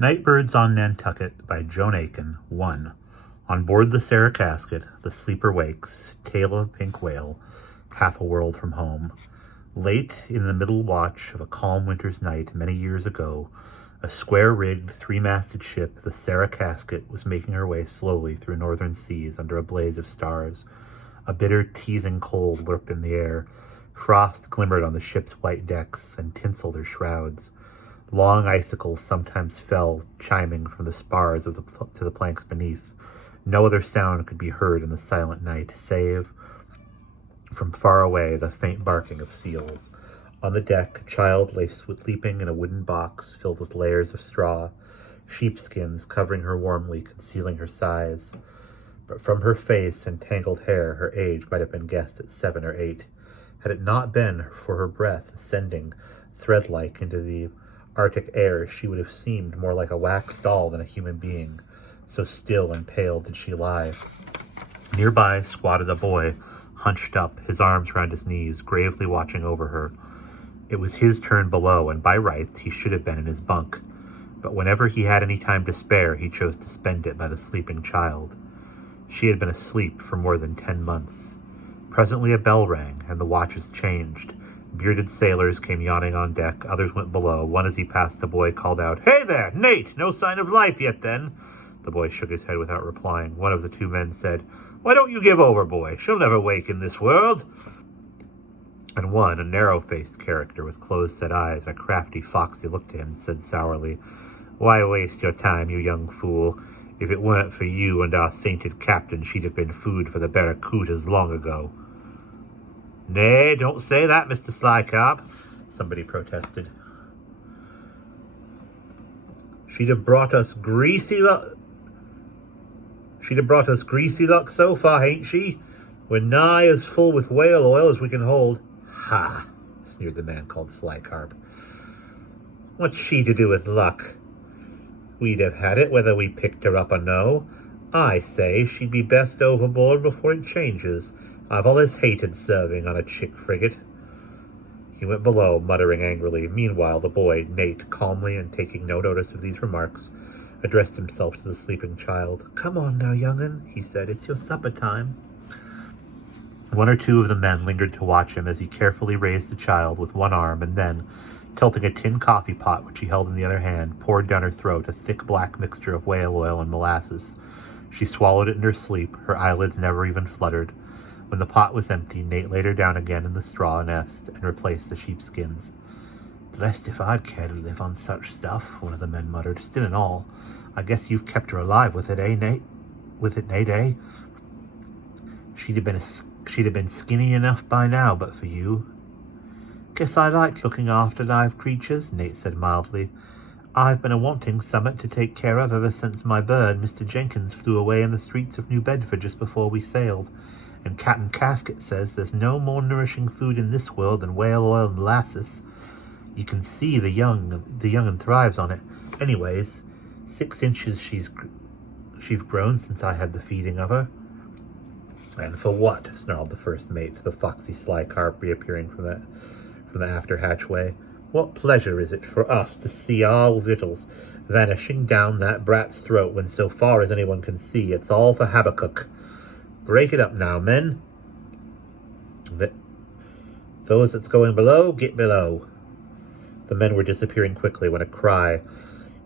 Nightbirds on Nantucket by Joan Aiken. 1. On board the Sarah Casket, the sleeper wakes, tail of pink whale, half a world from home. Late in the middle watch of a calm winter's night many years ago, a square-rigged, three-masted ship, the Sarah Casket, was making her way slowly through northern seas under a blaze of stars. A bitter, teasing cold lurked in the air. Frost glimmered on the ship's white decks and tinseled her shrouds. Long icicles sometimes fell, chiming from the spars to the planks beneath. No other sound could be heard in the silent night, save, from far away, the faint barking of seals. On the deck, a child lay sleeping in a wooden box filled with layers of straw, sheepskins covering her warmly, concealing her size. But from her face and tangled hair, her age might have been guessed at 7 or 8. Had it not been for her breath ascending, thread-like, into the Arctic air, she would have seemed more like a wax doll than a human being. So still and pale did she lie. Nearby squatted a boy, hunched up, his arms round his knees, gravely watching over her. It was his turn below, and by rights he should have been in his bunk. But whenever he had any time to spare, he chose to spend it by the sleeping child. She had been asleep for more than 10 months. Presently a bell rang, and the watches changed. Bearded sailors came yawning on deck, others went below. One, as he passed the boy, called out, "Hey there, Nate! No sign of life yet, then?" The boy shook his head without replying. One of the two men said, "Why don't you give over, boy? She'll never wake in this world." And one, a narrow-faced character with closed-set eyes and a crafty, foxy look to him, said sourly, "Why waste your time, you young fool? If it weren't for you and our sainted captain, she'd have been food for the barracudas long ago." "Nay, don't say that, Mr. Slycarp," somebody protested. She'd have brought us greasy luck so far, ain't she? We're nigh as full with whale oil as we can hold." "Ha!" sneered the man called Slycarp. "What's she to do with luck? We'd have had it whether we picked her up or no. I say she'd be best overboard before it changes. I've always hated serving on a chick frigate." He went below, muttering angrily. Meanwhile, the boy, Nate, calmly and taking no notice of these remarks, addressed himself to the sleeping child. "Come on now, young'un," he said. "It's your supper time." One or two of the men lingered to watch him as he carefully raised the child with one arm and then, tilting a tin coffee pot which he held in the other hand, poured down her throat a thick black mixture of whale oil and molasses. She swallowed it in her sleep. Her eyelids never even fluttered. When the pot was empty, Nate laid her down again in the straw nest and replaced the sheepskins. "Blessed if I'd care to live on such stuff," one of the men muttered. "Still and all, I guess you've kept her alive with it, eh, Nate? Eh? She'd have been skinny enough by now, but for you." "Guess I like looking after live creatures," Nate said mildly. "I've been a-wanting summat to take care of ever since my bird, Mr. Jenkins, flew away in the streets of New Bedford just before we sailed. And Captain Casket says there's no more nourishing food in this world than whale oil and molasses. You can see the young'un thrives on it. Anyways, 6 inches she's grown since I had the feeding of her." "And for what?" snarled the first mate, the foxy Slycarp reappearing from the after hatchway. "What pleasure is it for us to see our victuals vanishing down that brat's throat when, so far as anyone can see, it's all for Habakkuk? Break it up now, men. Those that's going below, get below." The men were disappearing quickly when a cry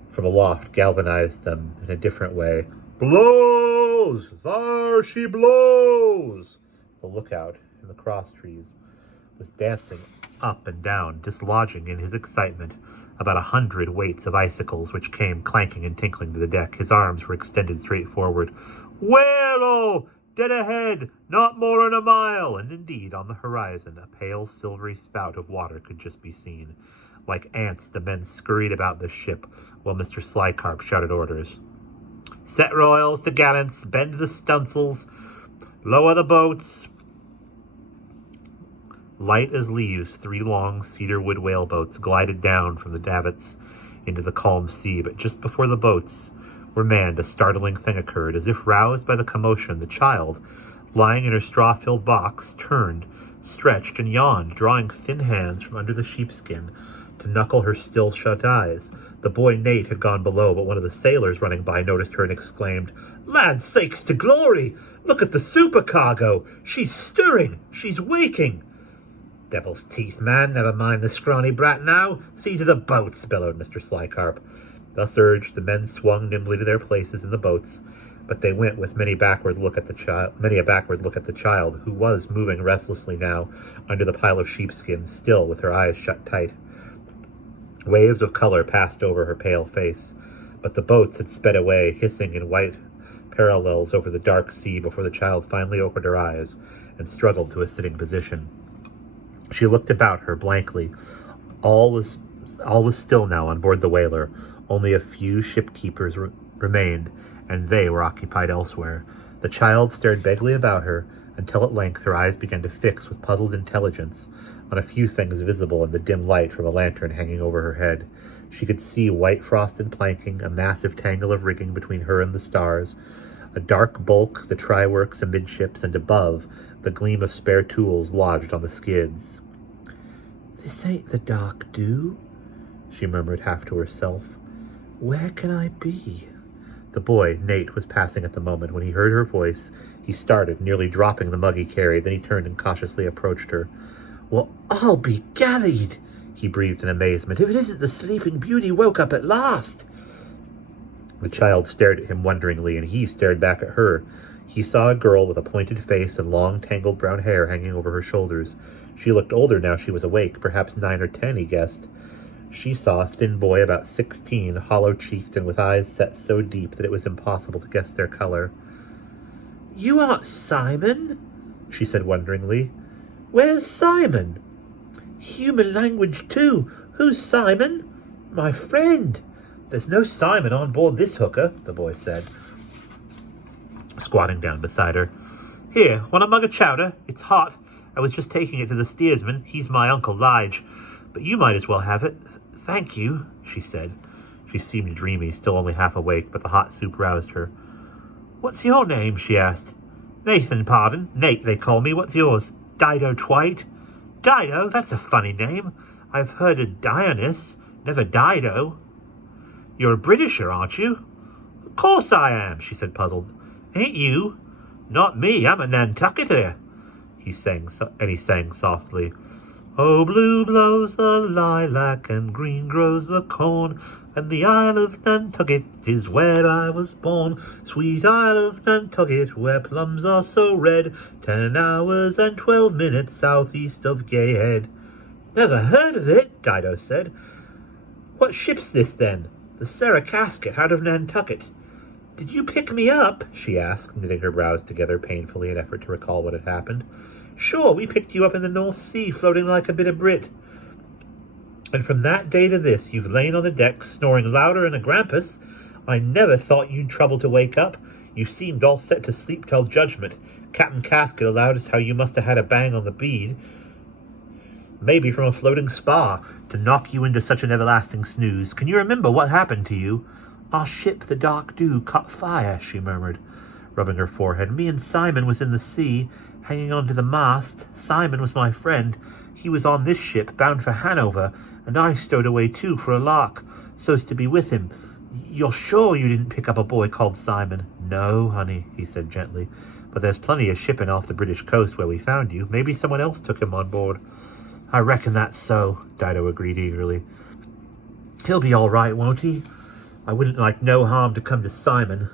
from aloft galvanized them in a different way. "Blows! There she blows!" The lookout in the cross trees was dancing up and down, dislodging in his excitement about 100 weights of icicles which came clanking and tinkling to the deck. His arms were extended straight forward. "Whale-o! Dead ahead! Not more than a mile!" And indeed, on the horizon, a pale silvery spout of water could just be seen. Like ants, the men scurried about the ship while Mr. Slycarp shouted orders. "Set royals to gallants, bend the stunsails, lower the boats." Light as leaves, 3 long cedar-wood whaleboats glided down from the davits into the calm sea, but just before the boats were manned, a startling thing occurred. As if roused by the commotion, the child, lying in her straw-filled box, turned, stretched, and yawned, drawing thin hands from under the sheepskin to knuckle her still shut eyes. The boy Nate had gone below, but one of the sailors running by noticed her and exclaimed, "Land sakes to glory! Look at the supercargo! She's stirring! She's waking!" "Devil's teeth, man! Never mind the scrawny brat now! See to the boats!" bellowed Mr. Slycarp. Thus urged, the men swung nimbly to their places in the boats, but they went with many a backward look at the child, who was moving restlessly now under the pile of sheepskins, still with her eyes shut tight. Waves of color passed over her pale face, but the boats had sped away, hissing in white parallels over the dark sea before the child finally opened her eyes and struggled to a sitting position. She looked about her blankly. All was still now on board the whaler. Only a few shipkeepers remained, and they were occupied elsewhere. The child stared vaguely about her until at length her eyes began to fix with puzzled intelligence on a few things visible in the dim light from a lantern hanging over her head. She could see white frosted planking, a massive tangle of rigging between her and the stars, a dark bulk, the try-works amidships, and above, the gleam of spare tools lodged on the skids. "This ain't the Dark Dew," she murmured half to herself. "Where can I be?" The boy, Nate, was passing at the moment. When he heard her voice, he started, nearly dropping the mug he carried. Then he turned and cautiously approached her. "Well, I'll be gallied," he breathed in amazement. "If it isn't the Sleeping Beauty woke up at last!" The child stared at him wonderingly, and he stared back at her. He saw a girl with a pointed face and long, tangled brown hair hanging over her shoulders. She looked older now she was awake, perhaps 9 or 10, he guessed. She saw a thin boy about 16, hollow-cheeked and with eyes set so deep that it was impossible to guess their color. "You aren't Simon?" she said wonderingly. "Where's Simon?" "Human language, too. Who's Simon?" "My friend." "There's no Simon on board this hooker," the boy said, squatting down beside her. "Here, want a mug of chowder? It's hot. I was just taking it to the steersman. He's my Uncle Lige. But you might as well have it." "Thank you," she said. She seemed dreamy, still only half awake, but the hot soup roused her. "What's your name?" she asked. "Nathan, pardon. Nate, they call me. What's yours?" "Dido Twite." "Dido? That's a funny name. I've heard of Dionys, never Dido." "You're a Britisher, aren't you?" "Of course I am," she said, puzzled. "Ain't you?" "Not me. I'm a Nantucketer." He sang softly. "Oh, blue blows the lilac and green grows the corn, and the Isle of Nantucket is where I was born. Sweet Isle of Nantucket, where plums are so red, 10 hours and 12 minutes southeast of Gay Head." "Never heard of it," Dido said. "What ship's this, then?" "The Sarah Casket, out of Nantucket." "Did you pick me up?" she asked, knitting her brows together painfully in an effort to recall what had happened. "Sure, we picked you up in the North Sea, floating like a bit of Brit. And from that day to this, you've lain on the deck, snoring louder than a grampus. I never thought you'd trouble to wake up. You seemed all set to sleep till judgment. Captain Casket allowed us how you must have had a bang on the bead, maybe from a floating spar, to knock you into such an everlasting snooze. Can you remember what happened to you?" "Our ship, the Dark Dew, caught fire," she murmured, rubbing her forehead. "Me and Simon was in the sea, hanging on to the mast. Simon was my friend. He was on this ship, bound for Hanover, and I stowed away too for a lark, so's to be with him. You're sure you didn't pick up a boy called Simon?" "No, honey," he said gently, "but there's plenty of shipping off the British coast where we found you. Maybe someone else took him on board." "I reckon that's so," Dido agreed eagerly. "He'll be all right, won't he? I wouldn't like no harm to come to Simon,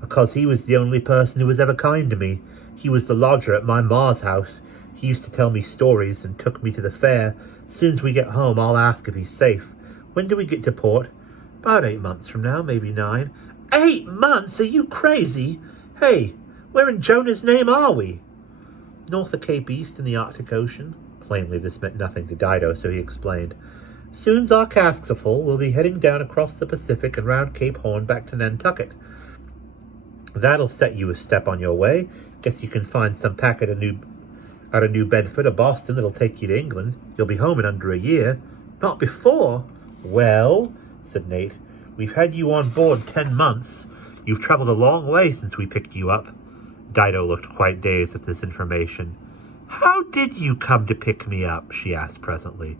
because he was the only person who was ever kind to me. He was the lodger at my ma's house. He used to tell me stories and took me to the fair. Soon's we get home, I'll ask if he's safe. When do we get to port?" "About 8 months from now, maybe 9. 8 months? Are you crazy? Hey, where in Jonah's name are we?" "North of Cape East in the Arctic Ocean." Plainly this meant nothing to Dido, so he explained. "Soon's our casks are full, we'll be heading down across the Pacific and round Cape Horn back to Nantucket. That'll set you a step on your way. Guess you can find some packet out of New Bedford or Boston that'll take you to England. You'll be home in under a year." "Not before." "Well," said Nate, "we've had you on board 10 months. You've traveled a long way since we picked you up." Dido looked quite dazed at this information. "How did you come to pick me up?" she asked presently.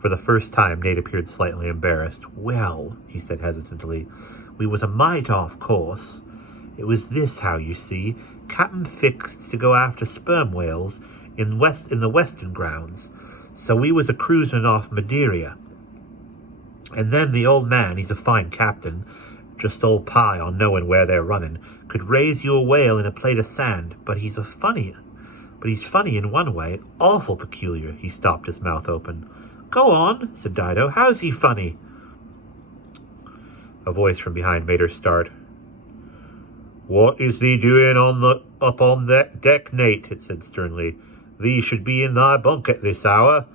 For the first time, Nate appeared slightly embarrassed. "Well," he said hesitantly, "we was a mite off course. It was this how, you see. Captain fixed to go after sperm whales in the western grounds. So we was a cruising off Madeira. And then the old man, he's a fine captain, just old pie on knowing where they're running, could raise you a whale in a plate of sand, but he's funny in one way, awful peculiar." He stopped, his mouth open. "Go on," said Dido. "How's he funny?" A voice from behind made her start. "What is thee doing up on that deck, Nate?" it said sternly. "Thee should be in thy bunk at this hour."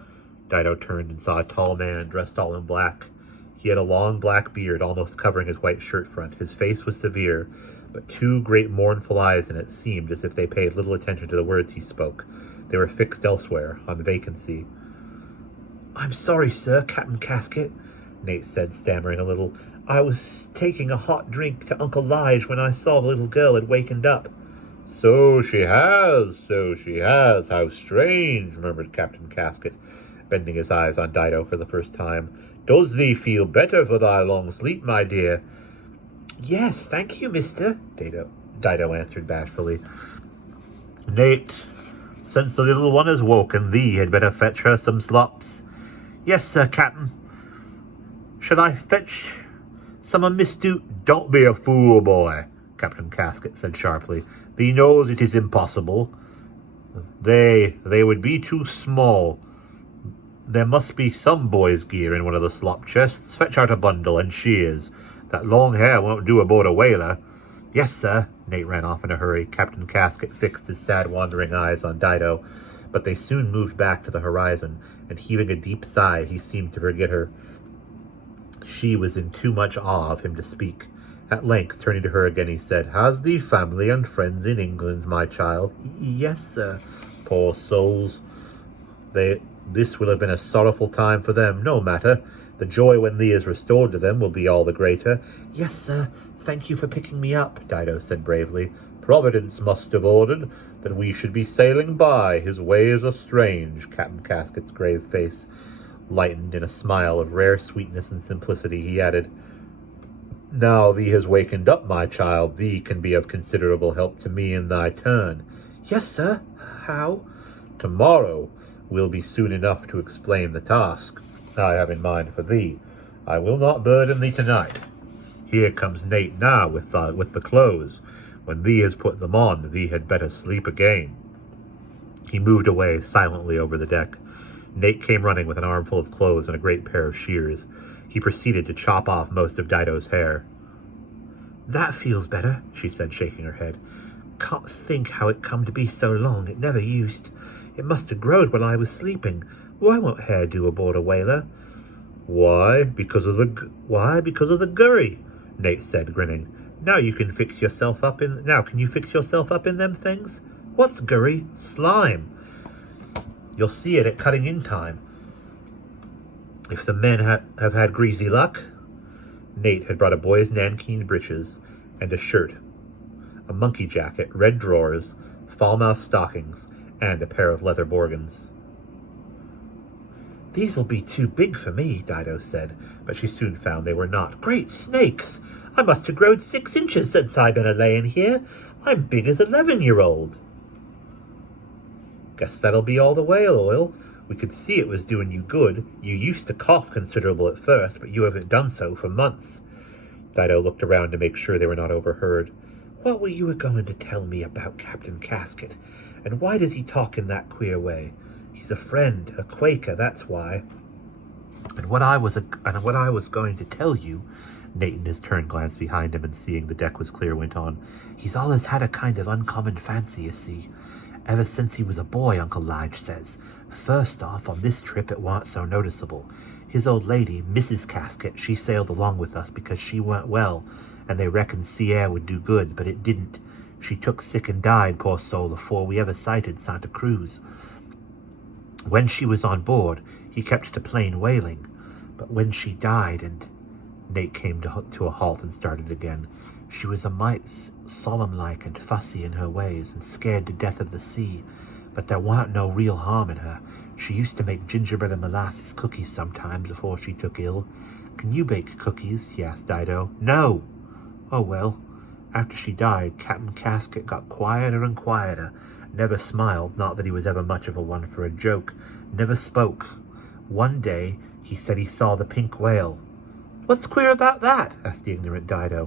Dido turned and saw a tall man dressed all in black. He had a long black beard almost covering his white shirt front. His face was severe, but two great mournful eyes in it seemed as if they paid little attention to the words he spoke. They were fixed elsewhere, on vacancy. "I'm sorry, sir, Captain Casket," Nate said, stammering a little. "I was taking a hot drink to Uncle Lige when I saw the little girl had wakened up." So she has. How strange," murmured Captain Casket, bending his eyes on Dido for the first time. "Does thee feel better for thy long sleep, my dear?" "Yes, thank you, mister," Dido answered bashfully. "Nate, since the little one has woken, thee had better fetch her some slops." "Yes, sir, Captain." "Should I fetch some of Miss "Don't be a fool, boy," Captain Casket said sharply. "Thee knows it is impossible. They would be too small. There must be some boy's gear in one of the slop chests. Fetch out a bundle and shears. That long hair won't do aboard a whaler." "Yes, sir." Nate ran off in a hurry. Captain Casket fixed his sad wandering eyes on Dido, but they soon moved back to the horizon, and heaving a deep sigh, he seemed to forget her. She was in too much awe of him to speak. At length, turning to her again, he said, "Has thee family and friends in England, my child?" "Yes, sir." "Poor souls. This will have been a sorrowful time for them. No matter. The joy when thee is restored to them will be all the greater." "Yes, sir. Thank you for picking me up," Dido said bravely. "Providence must have ordered that we should be sailing by. His ways are strange." Captain Casket's grave face lightened in a smile of rare sweetness and simplicity. He added, "Now thee has wakened up, my child, thee can be of considerable help to me in thy turn." "Yes, sir. How?" "Tomorrow will be soon enough to explain the task I have in mind for thee. I will not burden thee tonight. Here comes Nate now with the clothes. When thee has put them on, thee had better sleep again." He moved away silently over the deck. Nate came running with an armful of clothes and a great pair of shears. He proceeded to chop off most of Dido's hair. "That feels better," she said, shaking her head. "Can't think how it come to be so long. It never used. It must have growed while I was sleeping. Why won't hair do aboard a whaler?" Why, because of the gurry," Nate said, grinning. Now can you fix yourself up in them things?" "What's gurry?" "Slime. You'll see it at cutting in time, if the men have had greasy luck." Nate had brought a boy's nankeen breeches and a shirt, a monkey jacket, red drawers, Falmouth stockings, and a pair of leather borgans. "These'll be too big for me," Dido said, but she soon found they were not. "Great snakes! I must have growed 6 inches since I been a-layin' here. I'm big as 11-year-old. Guess that'll be all the whale oil. We could see it was doing you good. You used to cough considerable at first, but you haven't done so for months." Dido looked around to make sure they were not overheard. "What were you a-going to tell me about Captain Casket? And why does he talk in that queer way? He's a friend, a Quaker, that's why." And what I was going to tell you," Nate in his turn glanced behind him and seeing the deck was clear went on, "he's allers had a kind of uncommon fancy, you see. Ever since he was a boy, Uncle Lige says. First off, on this trip it warn't so noticeable. His old lady, Mrs. Casket, she sailed along with us because she weren't well, and they reckoned sea air would do good, but it didn't. She took sick and died, poor soul, afore we ever sighted Santa Cruz. When she was on board, he kept to plain whaling, but when she died and—" Nate came to a halt and started again. "She was a mite solemn-like and fussy in her ways, and scared to death of the sea. but there warn't no real harm in her. She used to make gingerbread and molasses cookies sometimes before she took ill. Can you bake cookies? He asked Dido. No. Oh, well. After she died, Captain Casket got quieter and quieter. Never smiled, not that he was ever much of a one for a joke. Never spoke. One day, he said he saw the pink whale. What's queer about that? Asked the ignorant Dido.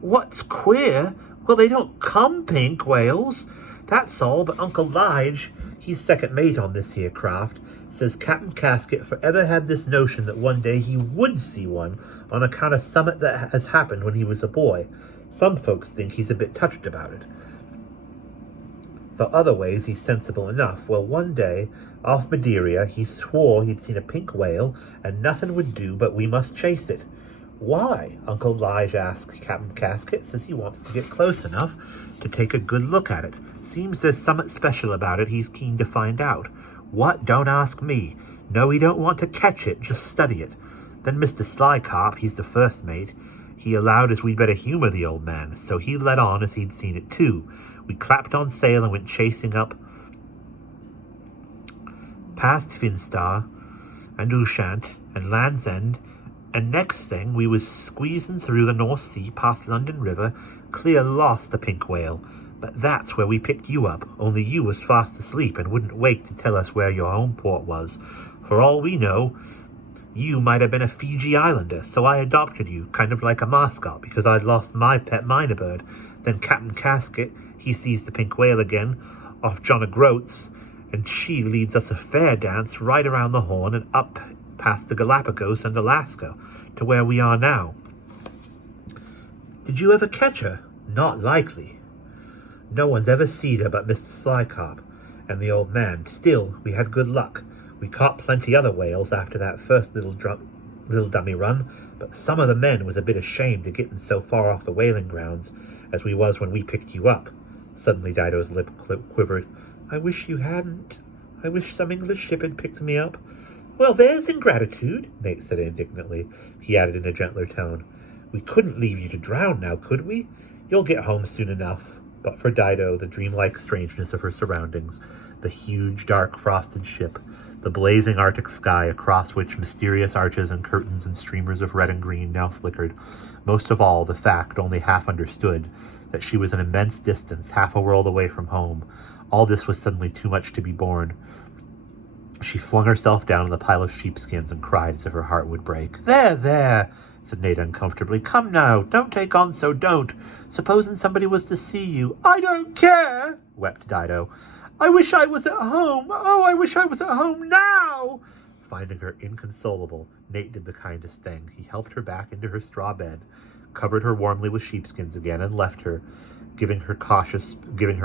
What's queer? Well, they don't come pink whales. That's all, but Uncle Lige, he's second mate on this here craft, says Captain Casket forever had this notion that one day he would see one on account of summit that has happened when he was a boy. Some folks think he's a bit touched about it. Though other ways he's sensible enough. Well, one day, off Madeira, he swore he'd seen a pink whale, and nothing would do but we must chase it. Why? Uncle Lige asks Captain Casket, says he wants to get close enough to take a good look at it. Seems there's something special about it he's keen to find out. What? Don't ask me. No, he don't want to catch it, just study it. Then Mr. Slycop, he's the first mate, he allowed as we'd better humor the old man, so he let on as he'd seen it too. We clapped on sail and went chasing up past Finstar and Ushant and Land's End, and next thing we was squeezing through the North Sea past London River, clear lost the pink whale. But that's where we picked you up, only you was fast asleep and wouldn't wake to tell us where your home port was. For all we know, you might have been a Fiji Islander, so I adopted you, kind of like a mascot, because I'd lost my pet minor bird. Then Captain Casket, he sees the pink whale again, off John O'Groats, and she leads us a fair dance right around the Horn and up past the Galapagos and Alaska, to where we are now. Did you ever catch her? Not likely. No one's ever seen her but Mr. Slycop and the old man. Still, we had good luck. We caught plenty other whales after that first little dummy run, but some of the men was a bit ashamed of getting so far off the whaling grounds as we was when we picked you up. Suddenly Dido's lip quivered. I wish you hadn't. I wish some English ship had picked me up. Well, there's ingratitude, Nate said indignantly. He added in a gentler tone. We couldn't leave you to drown now, could we? You'll get home soon enough. But for Dido, the dreamlike strangeness of her surroundings, the huge, dark, frosted ship, the blazing Arctic sky across which mysterious arches and curtains and streamers of red and green now flickered, most of all, the fact, only half understood, that she was an immense distance, half a world away from home. All this was suddenly too much to be borne. She flung herself down on the pile of sheepskins and cried as if her heart would break. There, there, said Nate uncomfortably. Come now, don't take on so, don't. Supposing somebody was to see you. I don't care, wept Dido. I wish I was at home. Oh, I wish I was at home now. Finding her inconsolable, Nate did the kindest thing. He helped her back into her straw bed, covered her warmly with sheepskins again, and left her, giving her a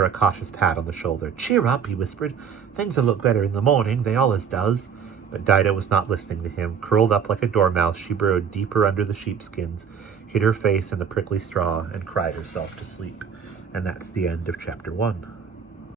cautious pat on the shoulder. Cheer up, he whispered. Things'll look better in the morning. They allus does. But Dido was not listening to him. Curled up like a dormouse, she burrowed deeper under the sheepskins, hid her face in the prickly straw, and cried herself to sleep. And that's the end of chapter 1.